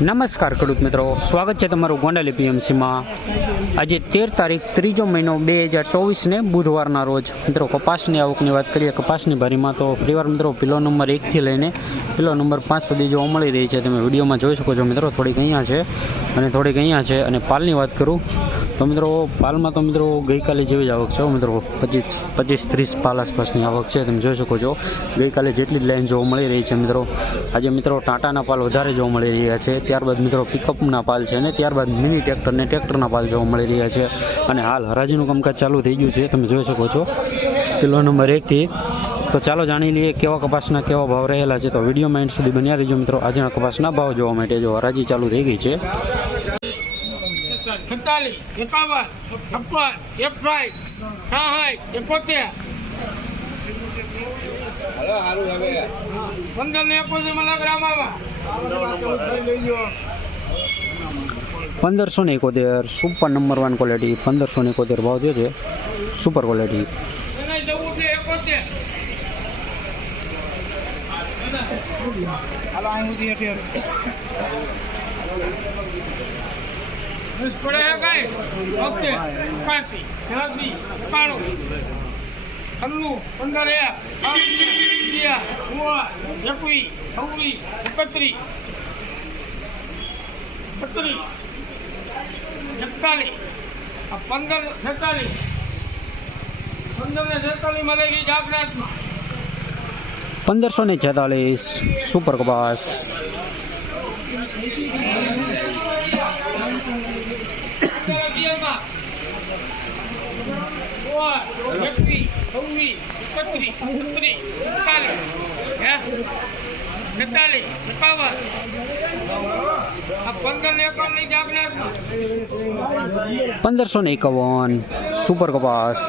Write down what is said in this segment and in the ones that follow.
નમસ્કાર ખેડૂત મિત્રો. સ્વાગત છે તમારું ગોંડલ પીએમસીમાં. આજે તેર તારીખ, ત્રીજો મહિનો બે હજાર ચોવીસને બુધવારના રોજ. મિત્રો, કપાસની આવકની વાત કરીએ, કપાસની ભરીમાં તો ફરીવાર મિત્રો પિલો નંબર એકથી લઈને પિલો નંબર પાંચ સુધી જોવા મળી રહી છે, તમે વિડીયોમાં જોઈ શકો છો મિત્રો, થોડીક અહીંયા છે અને થોડીક અહીંયા છે અને પાલની વાત કરું, તો મિત્રો, પાલમાં તો મિત્રો ગઈકાલે જેવી જ આવક છે મિત્રો. પચીસ પચીસ, ત્રીસ પાલ આસપાસની આવક છે, તમે જોઈ શકો છો. ગઈકાલે જેટલી જ લાઈન જોવા મળી રહી છે મિત્રો. આજે મિત્રો ટાટાના પાલ વધારે જોવા મળી રહ્યા છે. ત્યારબાદ મિત્રો પિકઅપના પાલ છે અને ત્યારબાદ મિની ટ્રેક્ટરને ટ્રેક્ટરના પાલ જોવા મળી રહ્યા છે અને હાલ હરાજીનું કામકાજ ચાલુ થઈ ગયું છે, તમે જોઈ શકો છો. કિલો નંબર એકથી તો ચાલો જાણી લઈએ કેવા કપાસના કેવા ભાવ રહેલા છે. તો વિડીયોમાં એન્ડ સુધી બન્યા રહેજો મિત્રો. આજના કપાસના ભાવ જોવા માટે જો હરાજી ચાલુ થઈ ગઈ છે. છેતાલીસ, એકાવન એકોતેર. પંદર ને એકોતેર પંદરસો ને એકોતેર, સુપર નંબર વન ક્વોલિટી પંદરસો ને એકોતેર ભાવ થયો છે. સુપર ક્વોલિટી પડે કાંઈ ઓકે એકાણું છન્નું પંદર એક એકવીસ, છવ્વીસ, એકત્રીસ એકત્રીસ એકતાલીસ પંદર છેતાલીસ પંદર ને છેતાલીસ મળે ગઈ જાગરાતમાં પંદરસો ને છેતાલીસ, સુપર કપાસ પંદર અગિયારમાં સોળ એકવીસ છવ્વીસ એકત્રીસ એકત્રીસ એકતાલીસ હે? ને એકાવન પંદરસો ને એકાવન સુપર કપાસ.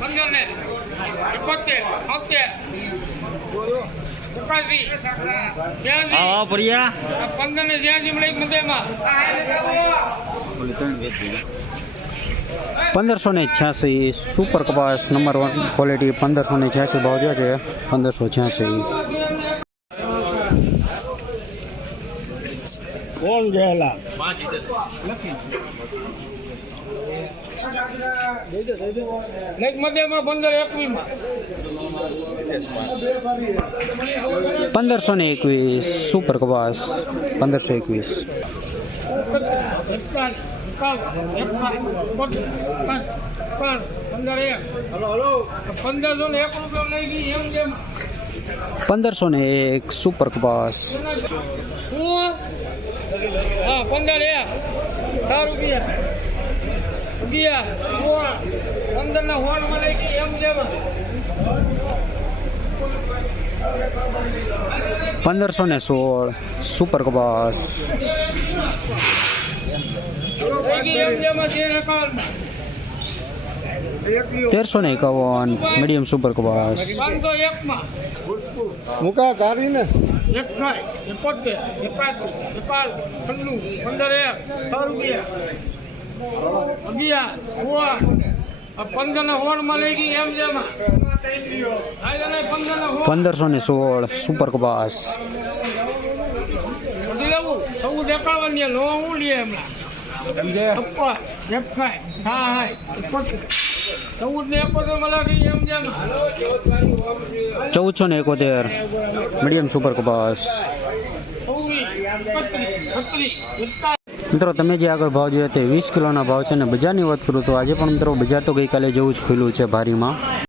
પંદર ને એકોતેર પ્રિયા. પંદર ને મળે પંદરસો ને છ્યાસી સુપર કપાસ નંબર વન ક્વોલિટી પંદરસો ને છ્યાસી ભાવ જે છે. પંદરસો છ્યાસી. કોણ ગયેલા? મધ્યમાં પંદર એકવીસ પંદરસો ને એકવીસ સુપર કપાસ પંદરસો એકવીસ. પંદર એક પંદરસો ને એક રૂપિયો લઈ ગઈ એમ જેમ પંદરસો ને એક સુપર કપાસ. હું પંદર એક છ ગયા સોળ પંદર ના હોર્ડમાં લઈ ગઈ એમ જેમ પંદરસો ને સોળ. સુપર કપાસ. તેરસો ને એકાવન. મીડિયમ સુપર કપાસ. મુકા કાઢીને એકસાઠ એકોતેર એકાસી એકાવન છન્નું પંદર એક છ રૂપિયા અગિયાર આ પંદર ના હોળમાં લઈ ગઈ એમ જેમ. પંદર ના પંદરસો ને સોળ સુપર કપાસ બધું લેવું. સૌ એકાવન લો નો હું લે હમણાં હા હા. સાઠ ચૌદ ચૌદસો ને એકોતેર. મીડિયમ સુપર કપાસ. મિત્રો તમે જે આગળ ભાવ જોયા તે વીસ કિલોના ભાવ છે અને બજારની વાત કરું તો આજે પણ મિત્રો બજાર તો ગઈકાલે જેવું જ ખુલ્લું છે ભારીમાં.